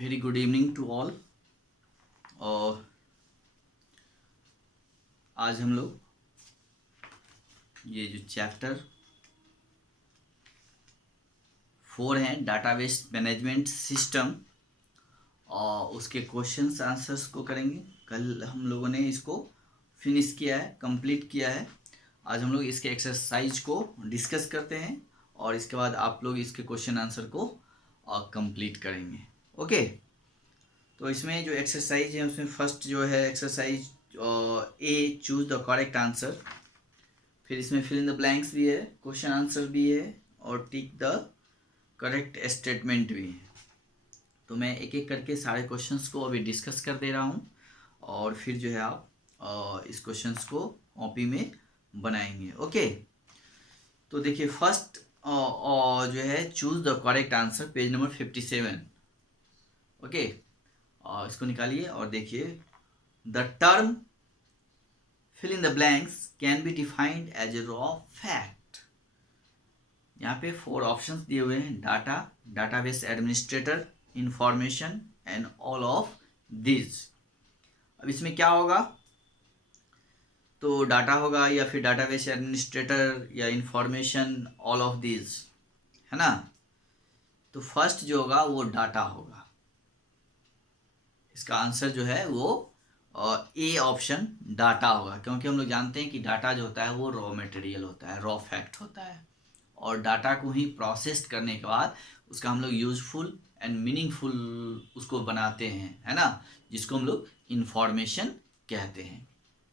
Very good evening to all. और आज हम लोग ये जो चैप्टर 4 है डाटाबेस मैनेजमेंट सिस्टम और उसके क्वेश्चंस आंसर्स को करेंगे। कल हम लोगों ने इसको फिनिश किया है, कंप्लीट किया है। आज हम लोग इसके एक्सरसाइज को डिस्कस करते हैं और इसके बाद आप लोग इसके क्वेश्चन आंसर को कंप्लीट करेंगे। ओके, तो इसमें जो एक्सरसाइज है उसमें फर्स्ट जो है exercise A, choose the correct answer. फिर इसमें फिल इन द ब्लैंक्स भी है, क्वेश्चन आंसर भी है और टिक द करेक्ट स्टेटमेंट भी है। तो मैं एक एक करके सारे क्वेश्चंस को अभी डिस्कस कर दे रहा हूँ और फिर जो है आप इस क्वेश्चंस को कॉपी में बनाएंगे। ओके, तो देखिए फर्स्ट जो है choose the correct answer, page number 57। Okay, इसको निकालिए और देखिए the term fill in the blanks can be defined as a raw fact। यहाँ पे 4 ऑप्शंस दिए हुए हैं, data, database administrator, information and all of this. अब इसमें क्या होगा, तो डाटा होगा या फिर डाटाबेस एडमिनिस्ट्रेटर या इंफॉर्मेशन, ऑल ऑफ दिस, है ना। तो फर्स्ट जो होगा वो डाटा होगा। इसका आंसर जो है वो ए ऑप्शन डाटा होगा, क्योंकि हम लोग जानते हैं कि डाटा जो होता है वो रॉ मटेरियल होता है, रॉ फैक्ट होता है और डाटा को ही प्रोसेस करने के बाद उसका हम लोग यूजफुल एंड मीनिंगफुल उसको बनाते हैं, है ना, जिसको हम लोग इंफॉर्मेशन कहते हैं।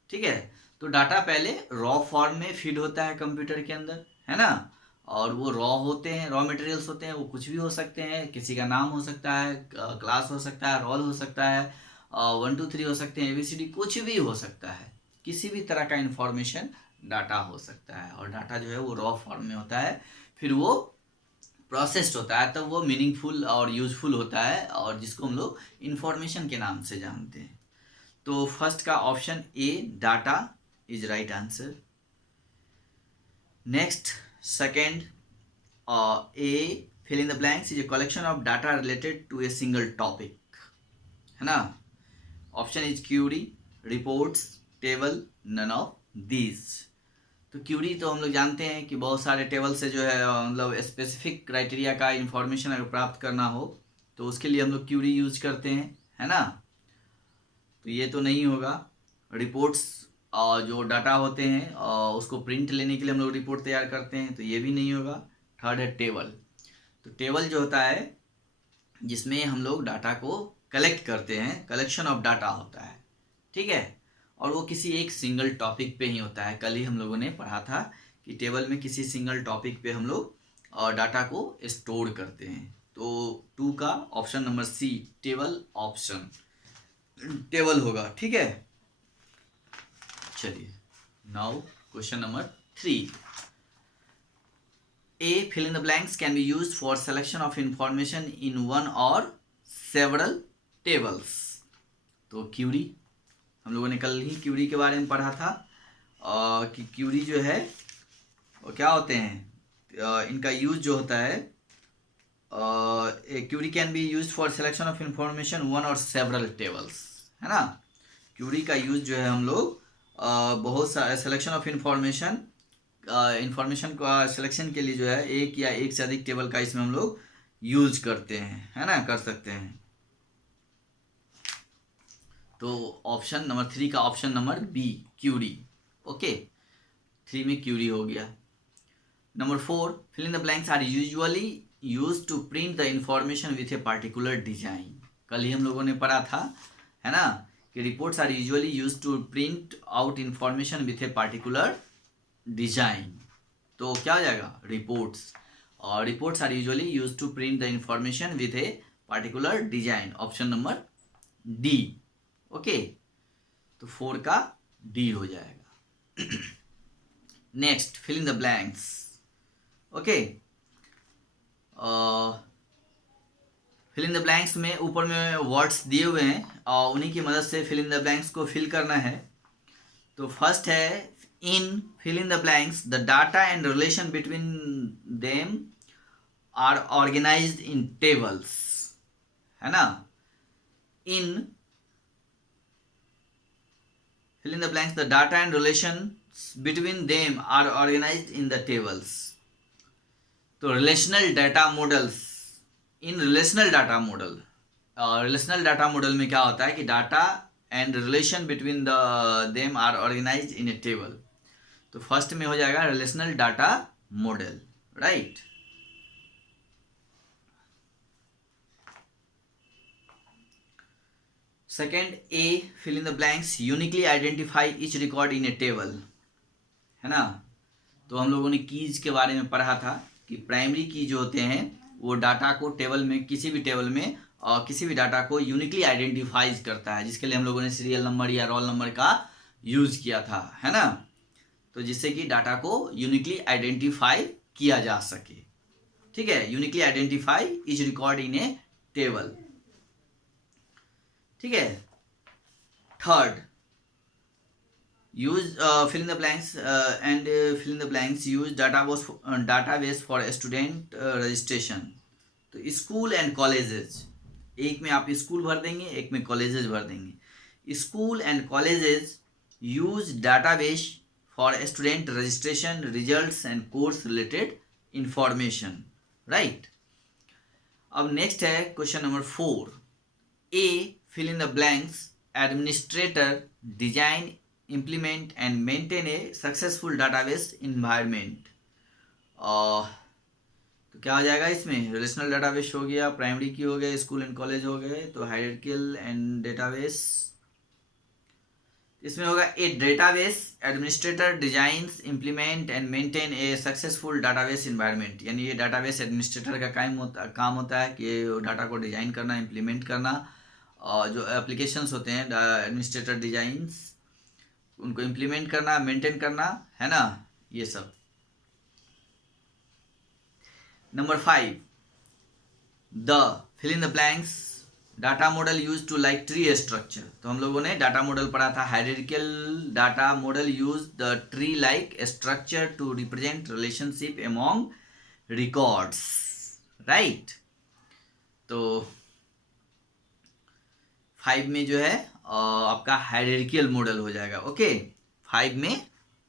ठीक है, तो डाटा पहले रॉ फॉर्म में फीड होता है कंप्यूटर के अंदर, है ना, और वो रॉ होते हैं, रॉ मटेरियल्स होते हैं, वो कुछ भी हो सकते हैं, किसी का नाम हो सकता है, क्लास हो सकता है, रोल हो सकता है, 1 2 3 हो सकते हैं, ABCD कुछ भी हो सकता है, किसी भी तरह का इंफॉर्मेशन डाटा हो सकता है। और डाटा जो है वो रॉ फॉर्म में होता है, फिर वो प्रोसेस्ड होता है, तब वो मीनिंगफुल और यूजफुल होता है और जिसको हम लोग इंफॉर्मेशन के नाम से जानते हैं। तो फर्स्ट का option A data is right answer. Next second a fill in the blanks is a collection of data related to a single topic, है ना। Option is query, reports, table, none of these. तो query तो हम लोग जानते हैं कि बहुत सारे टेबल से जो है मतलब स्पेसिफिक क्राइटेरिया का इंफॉर्मेशन अगर प्राप्त करना हो तो उसके लिए हम लोग क्यूरी यूज करते हैं, है ना। तो ये तो नहीं होगा। रिपोर्ट्स जो डाटा होते हैं उसको प्रिंट लेने के लिए हम लोग रिपोर्ट तैयार करते हैं, तो ये भी नहीं होगा। थर्ड है टेबल। तो टेबल जो होता है जिसमें हम लोग डाटा को कलेक्ट करते हैं, कलेक्शन ऑफ डाटा होता है, ठीक है, और वो किसी एक सिंगल टॉपिक पे ही होता है। कल ही हम लोगों ने पढ़ा था कि टेबल में किसी सिंगल टॉपिक पे हम लोग डाटा को स्टोर करते हैं। तो 2 का option number C table option table होगा, ठीक है। चलिए now question number 3। A fill in the blanks can be used for selection of information in one or several tables। तो क्यूरी हम लोगों ने कल ही क्यूरी के बारे में पढ़ा था कि क्यूरी जो है वो क्या होते हैं, इनका यूज जो होता है, query can be use for selection of information one और सेवरल टेबल्स, है ना। क्यूरी का यूज जो है हम लोग बहुत सारे सिलेक्शन ऑफ इंफॉर्मेशन का सिलेक्शन के लिए जो है एक या एक से अधिक टेबल का इसमें हम लोग यूज करते हैं, है ना, कर सकते हैं। तो ऑप्शन नंबर 3 का option number B query. Okay, 3 में क्यूरी हो गया। Number 4 fill in the blanks are usually use to print the information with a particular design. कल ही हम लोगों ने पढ़ा था, है ना, कि reports are usually use to print out information with a particular design. तो क्या हो जाएगा, रिपोर्ट्स। और reports are usually use to print the information with a particular design, option number D. Okay, तो 4 का डी हो जाएगा। Next fill in the blanks. Okay, fill in the blanks में ऊपर में वर्ड्स दिए हुए हैं और उन्हीं की मदद से फिल इन द ब्लैंक्स को फिल करना है। तो फर्स्ट है in fill in the blanks the data and relation between them are organized in tables, है ना। in fill in the blanks, the data and relations between them are organized in the tables. तो relational data models, in relational data model, relational data model में क्या होता है कि data and relation between the them are organized in a table. तो first में हो जाएगा relational data model, right. Second a, fill in the blanks, uniquely identify each record in a table, है ना. तो हम लोगों ने कीज के बारे में पढ़ा था कि प्राइमरी की जो होते हैं वो डाटा को टेबल में, किसी भी टेबल में और किसी भी डाटा को यूनिकली आइडेंटिफाइज करता है, जिसके लिए हम लोगों ने सीरियल नंबर या रोल नंबर का यूज़ किया था, है ना. तो जिससे कि डाटा को यूनिकली आइडेंटिफाई किया जा सके. ठीक है, uniquely identify is record in a table. ठीक है. Third, use fill in the blanks and fill in the blanks, use database for student registration. तो स्कूल एंड कॉलेजेस, एक में आप स्कूल भर देंगे, एक में कॉलेजेस भर देंगे. School and colleges use database for student registration, results and course related information, right. अब नेक्स्ट है question number 4. A, fill in the blanks, administrator design, implement and maintain a successful database environment. तो क्या हो जाएगा इसमें, relational database हो गया, primary की हो गया, स्कूल एंड कॉलेज हो गए, तो हायरार्किकल एंड डेटाबेस. इसमें होगा a database administrator designs, implement and maintain a successful database environment. यानी ये डाटाबेस एडमिनिस्ट्रेटर का काम होता है कि डाटा को डिजाइन करना, इम्प्लीमेंट करना, और जो एप्लीकेशंस होते हैं एडमिनिस्ट्रेटर डिजाइंस, उनको इम्प्लीमेंट करना, मेंटेन करना, है ना, ये सब. Number 5, the fill in the blanks data model use to like tree structure. तो हम लोगों ने डाटा मॉडल पढ़ा था, hierarchical data model use the tree like structure to represent relationship among records, right. तो 5 में जो है आपका हायरार्किकल मॉडल हो जाएगा. ओके, 5 में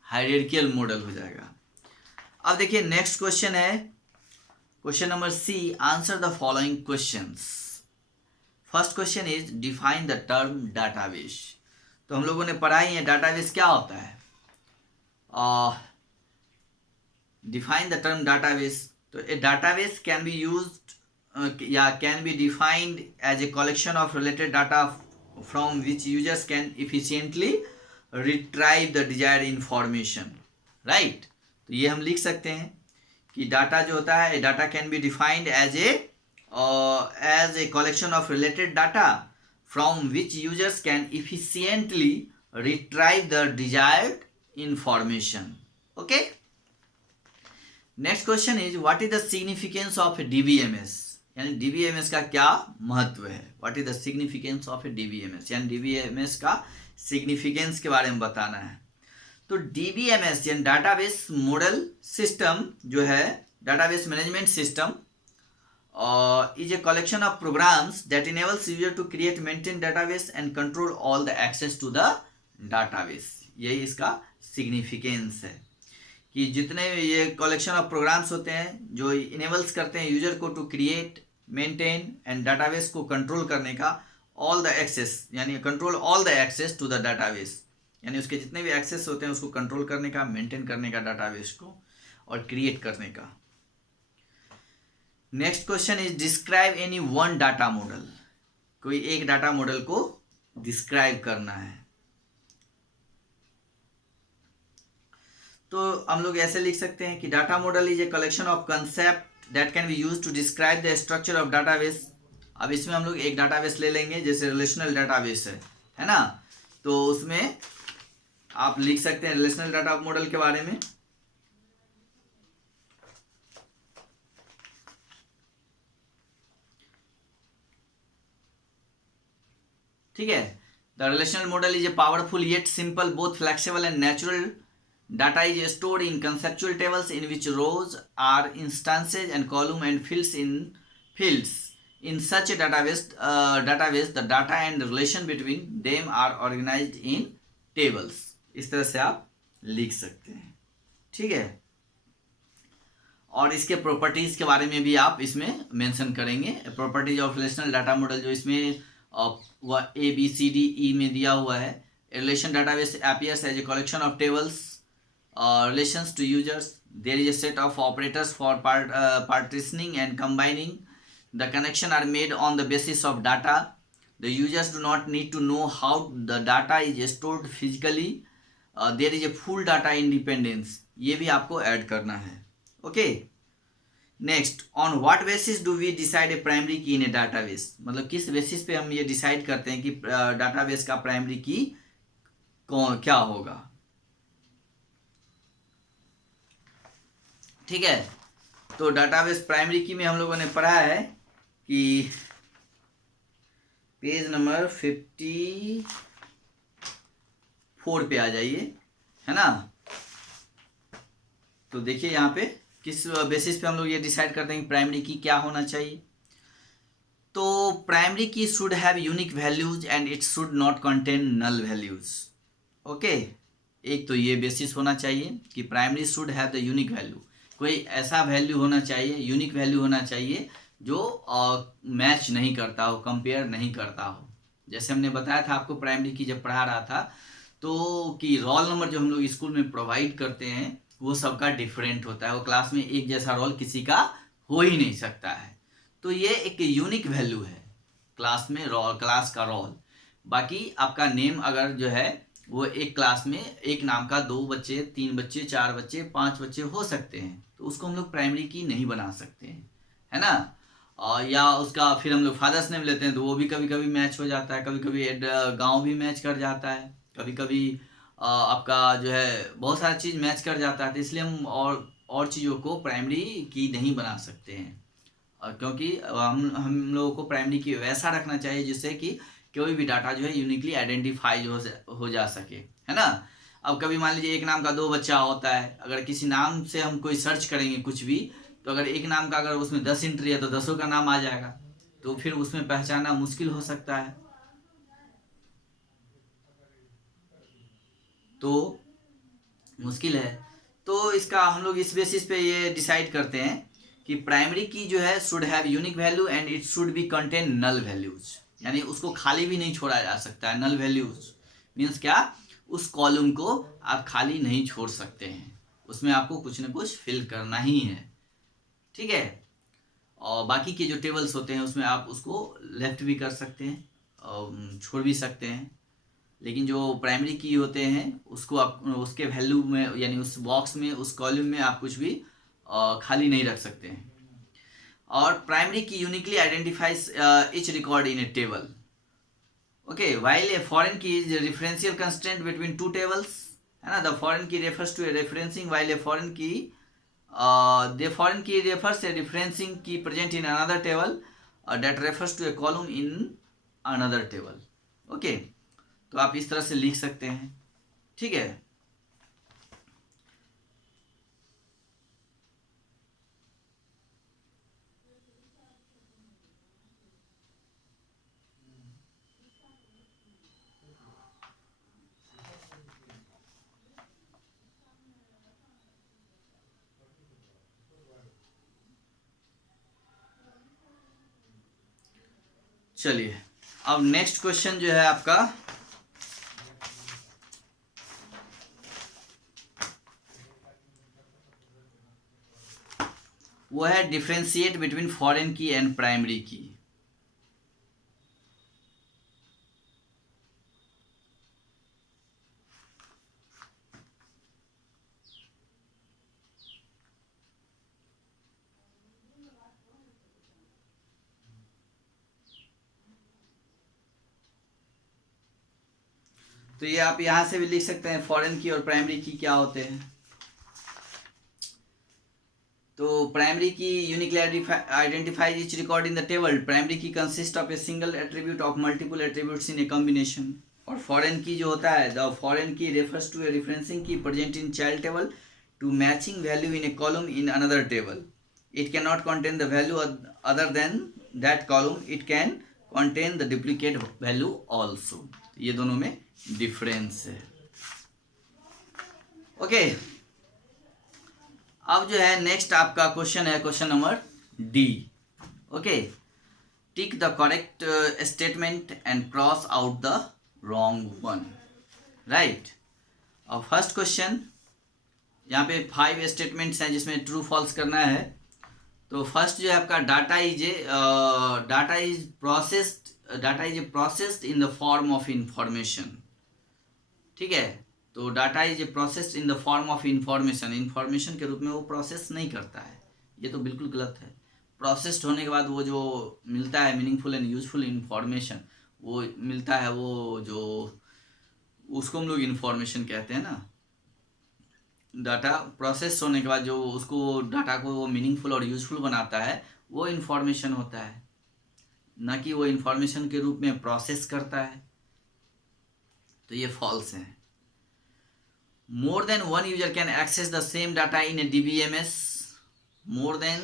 हायरार्किकल मॉडल हो जाएगा. अब देखिए नेक्स्ट क्वेश्चन है question number C. Answer the following questions. First question is define the term database. तो हम लोगों ने पढ़ा ही है डाटाबेस क्या होता है. Define the term database. तो a database can be used या can be defined as a collection of related data from which users can efficiently retrieve the desired information, right. तो ये हम लिख सकते हैं कि डाटा जो होता है, data can be defined as a collection of related data from which users can efficiently retrieve the desired information. Okay. Next question is what is the significance of a DBMS. यानी DBMS का क्या महत्व है. What is the significance of a DBMS. यानी DBMS का significance के बारे में बताना है. तो DBMS यानी डाटाबेस मॉडल सिस्टम जो है, database management system is a collection of programs that enables user to create, maintain database and control all the access to the database. यही इसका significance है कि जितने ये collection of programs होते हैं जो enables करते हैं यूजर को to create, maintain and database को control करने का, all the access यानी control all the access to the database, यानी उसके जितने भी access होते हैं उसको control करने का, maintain करने का database को, और create करने का. Next question is describe any one data model. कोई एक डाटा मॉडल को डिस्क्राइब करना है. तो हम लोग ऐसे लिख सकते हैं कि data model is a collection of concept that can be used to describe the structure of database. अब इसमें हम लोग एक डाटाबेस ले लेंगे, जैसे रिलेशनल डाटाबेस है ना. तो उसमें आप लिख सकते हैं रिलेशनल डाटा मॉडल के बारे में. ठीक है. The relational model is a powerful yet simple, both flexible and natural. Data is stored in conceptual tables in which rows are instances and column and fields In such a database the data and relation between them are organized in tables. इस तरह से आप लिख सकते हैं, ठीक है। और इसके प्रॉपर्टीज के बारे में भी आप इसमें मेंशन करेंगे। Properties of relational data model जो इसमें ABCDE में दिया हुआ है। Relation database appears as a collection of tables relations to users. There is a set of operators for partitioning and combining. The connection are made on the basis of data. The users do not need to know how the data is stored physically. There is a full data independence. ये भी आपको add करना है, okay. Next, on what basis do we decide a primary key in A database, मतलब किस basis पे हम ये डिसाइड करते हैं कि डाटाबेस का प्राइमरी की क्या होगा, ठीक है। तो डाटाबेस प्राइमरी की में हम लोगों ने पढ़ा है कि पेज नंबर 54 पे आ जाइए, है ना। तो देखिए यहाँ पे किस बेसिस पे हम लोग ये डिसाइड करते हैं कि प्राइमरी की क्या होना चाहिए। तो primary key should have unique values and it should not contain null values, okay. एक तो ये बेसिस होना चाहिए कि primary should have the unique value, कोई ऐसा वैल्यू होना चाहिए, यूनिक वैल्यू होना चाहिए जो मैच नहीं करता हो, कंपेयर नहीं करता हो। जैसे हमने बताया था आपको प्राइमरी की जब पढ़ा रहा था, तो कि रोल नंबर जो हम लोग स्कूल में प्रोवाइड करते हैं वो सबका डिफरेंट होता है, वो क्लास में एक जैसा रोल किसी का हो ही नहीं सकता है। तो ये एक यूनिक वैल्यू है क्लास में, रोल, क्लास का रोल। बाकी आपका नेम अगर जो है वो एक क्लास में एक नाम का 2 बच्चे, 3 बच्चे, 4 बच्चे, 5 बच्चे हो सकते हैं, तो उसको हम लोग प्राइमरी की नहीं बना सकते हैं, है ना। या उसका फिर हम लोग फादर्स नेम लेते हैं तो वो भी कभी कभी मैच हो जाता है, कभी कभी गाँव भी मैच कर जाता है, कभी कभी आपका जो है बहुत सारी चीज़ मैच कर जाता है। तो इसलिए हम और चीज़ों को प्राइमरी की नहीं बना सकते हैं, क्योंकि हम लोगों को प्राइमरी की वैसा रखना चाहिए जिससे कि कोई भी डाटा जो है यूनिकली आइडेंटिफाई हो जा सके, है ना। अब कभी मान लीजिए एक नाम का 2 बच्चा होता है, अगर किसी नाम से हम कोई सर्च करेंगे कुछ भी, तो अगर एक नाम का अगर उसमें 10 एंट्री है तो 10 का नाम आ जाएगा, तो फिर उसमें पहचानना मुश्किल हो सकता है। तो मुश्किल है, तो इसका हम लोग इस बेसिस पे ये डिसाइड करते हैं कि प्राइमरी की जो है should have unique value and it should be contain null values, यानी उसको खाली भी नहीं छोड़ा जा सकता है। नल वैल्यूज मीन्स क्या, उस कॉलम को आप खाली नहीं छोड़ सकते हैं, उसमें आपको कुछ न कुछ फिल करना ही है, ठीक है। और बाकी के जो टेबल्स होते हैं उसमें आप उसको लेफ्ट भी कर सकते हैं और छोड़ भी सकते हैं, लेकिन जो प्राइमरी की होते हैं उसको आप उसके वैल्यू में, यानी उस बॉक्स में, उस कॉलम में आप कुछ भी खाली नहीं रख सकते हैं। और primary key uniquely identifies each record in a table, okay. While a foreign key is referential constraint between 2 tables, है ना। The foreign key refers to a referencing while a foreign key the foreign key refers a referencing key present in another table that refers to a column in another table, okay. तो आप इस तरह से लिख सकते हैं, ठीक है। चलिए अब नेक्स्ट क्वेश्चन जो है आपका, वो है डिफरेंशिएट बिटवीन फॉरेन की एंड प्राइमरी की। तो ये आप यहां से भी लिख सकते हैं फॉरेन की और प्राइमरी की क्या होते हैं। तो primary key uniquely identifies each record in the table. Primary key consist of a single attribute of multiple attributes in a combination. और फॉरेन की जो होता है, the foreign key refers to a referencing key present in child table to matching value in a column in another table. It can not contain the value other than that column it can contain the duplicate value also. ये दोनों में difference है. Okay, अब जो है next आपका question है question number D. Okay, tick the correct statement and cross out the wrong one. Right. अब फर्स्ट क्वेश्चन, यहाँ पे 5 स्टेटमेंट्स हैं जिसमें ट्रू फॉल्स करना है. तो फर्स्ट जो है आपका data is processed in the form of information. ठीक है, तो data is processed in the form of information के रूप में वो प्रोसेस नहीं करता है. ये तो बिल्कुल गलत है. प्रोसेस्ड होने के बाद वो जो मिलता है मीनिंगफुल एंड यूजफुल इंफॉर्मेशन वो मिलता है, वो जो उसको हम लोग इंफॉर्मेशन कहते हैं ना. डाटा प्रोसेस होने के बाद जो उसको डाटा को वो मीनिंगफुल और यूजफुल बनाता है वो इंफॉर्मेशन होता है, ना कि वो इंफॉर्मेशन के रूप में प्रोसेस करता है. तो ये फॉल्स है. More than one user can access the same data in a DBMS. More than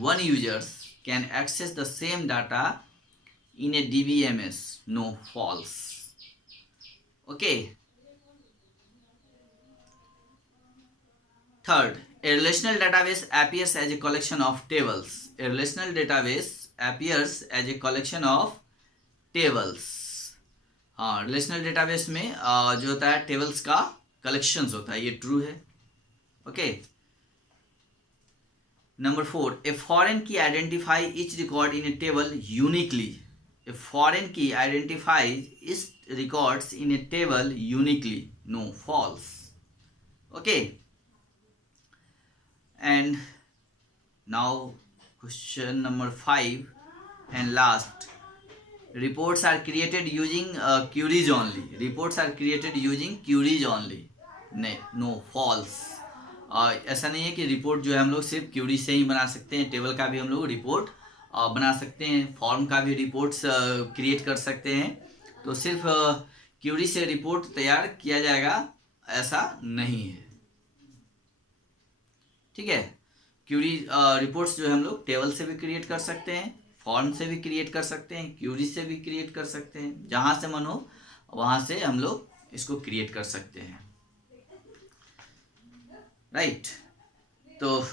one users can access the same data in a DBMS. No, false. Okay. Third, a relational database appears as a collection of tables. A relational database appears as a collection of tables. हाँ, relational database में जो होता है tables का collections होता है. ये true है. Okay. Number 4, a foreign key identifies each record in a table uniquely. A foreign key identifies each records in a table uniquely. No, false. Okay. And now question number 5 and last, reports are created using queries only. Reports are created using queries only. No, false. ऐसा नहीं है कि report जो है हम लोग सिर्फ Curie से ही बना सकते हैं. टेबल का भी हम लोग रिपोर्ट बना सकते हैं, फॉर्म का भी रिपोर्ट्स क्रिएट कर सकते हैं. तो सिर्फ क्यूरी से रिपोर्ट तैयार किया जाएगा ऐसा नहीं है. ठीक है, क्यूरी रिपोर्ट्स जो है हम लोग टेबल से भी क्रिएट कर सकते हैं, फॉर्म से भी क्रिएट कर सकते हैं, क्यूरी से भी क्रिएट कर सकते हैं. जहाँ से मन हो वहाँ से हम लोग इसको क्रिएट कर सकते हैं. राइट. तो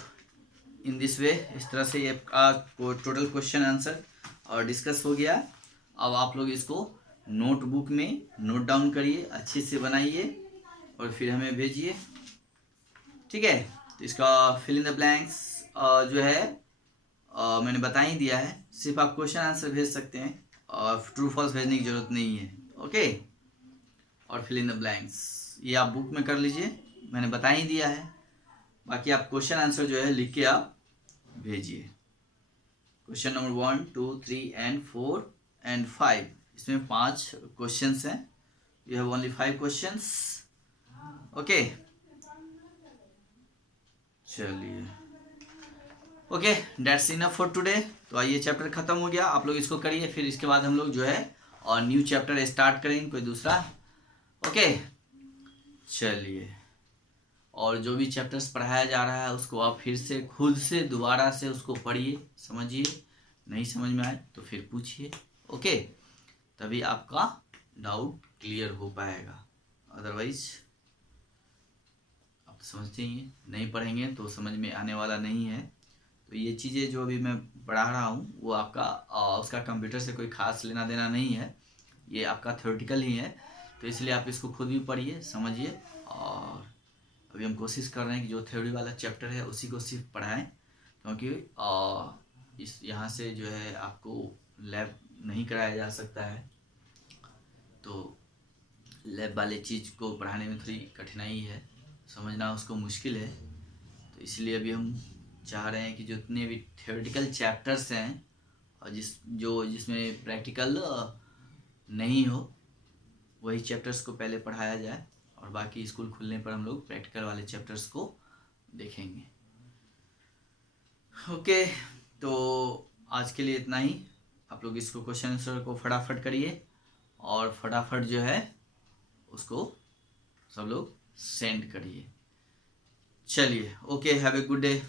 इन दिस वे, इस तरह से ये टोटल क्वेश्चन आंसर और डिस्कस हो गया. अब आप लोग इसको नोटबुक में नोट डाउन करिए, अच्छे से बनाइए और फिर हमें भेजिए. ठीक है, तो इसका फिल इन द ब्लैंक्स जो है मैंने बता ही दिया है. सिर्फ आप क्वेश्चन आंसर भेज सकते हैं और ट्रू फॉल्स भेजने की ज़रूरत नहीं है. ओके. और फिल इन द ब्लैंक्स ये आप बुक में कर लीजिए, मैंने बता ही दिया है. बाकी आप क्वेश्चन आंसर जो है लिख के आप भेजिए. क्वेश्चन नंबर 1, 2, 3 and 4 and 5, इसमें 5 क्वेश्चंस हैं. You have only 5 questions. Okay, चलिए. Okay, that's enough for today. तो ये चैप्टर खत्म हो गया. आप लोग इसको करिए, फिर इसके बाद हम लोग जो है और न्यू चैप्टर स्टार्ट करेंगे कोई दूसरा. ओके, चलिए. और जो भी चैप्टर्स पढ़ाया जा रहा है उसको आप फिर से खुद से दोबारा से उसको पढ़िए, समझिए. नहीं समझ में आए तो फिर पूछिए. ओके, तभी आपका डाउट क्लियर हो पाएगा. अदरवाइज आप समझते ही हैं, नहीं पढ़ेंगे तो समझ में आने वाला नहीं है. तो ये चीज़ें जो अभी मैं पढ़ा रहा हूँ वो आपका उसका कंप्यूटर से कोई खास लेना देना नहीं है. ये आपका थ्योरेटिकल ही है. तो इसलिए आप इसको खुद भी पढ़िए, समझिए. और अभी हम कोशिश कर रहे हैं कि जो थ्योरी वाला चैप्टर है उसी को सिर्फ पढ़ाएं, क्योंकि इस यहाँ से जो है आपको लैब नहीं कराया जा सकता है. तो लैब वाले चीज़ को पढ़ाने में थोड़ी कठिनाई है, समझना उसको मुश्किल है. तो इसलिए अभी हम चाह रहे हैं कि जितने भी थ्योरेटिकल चैप्टर्स हैं और जिसमें प्रैक्टिकल नहीं हो वही चैप्टर्स को पहले पढ़ाया जाए और बाकी स्कूल खुलने पर हम लोग प्रैक्टिकल वाले चैप्टर्स को देखेंगे. ओके, तो आज के लिए इतना ही. आप लोग इसको क्वेश्चन आंसर को फटाफट करिए और फटाफट जो है उसको सब लोग सेंड करिए. चलिए, okay, have a good day.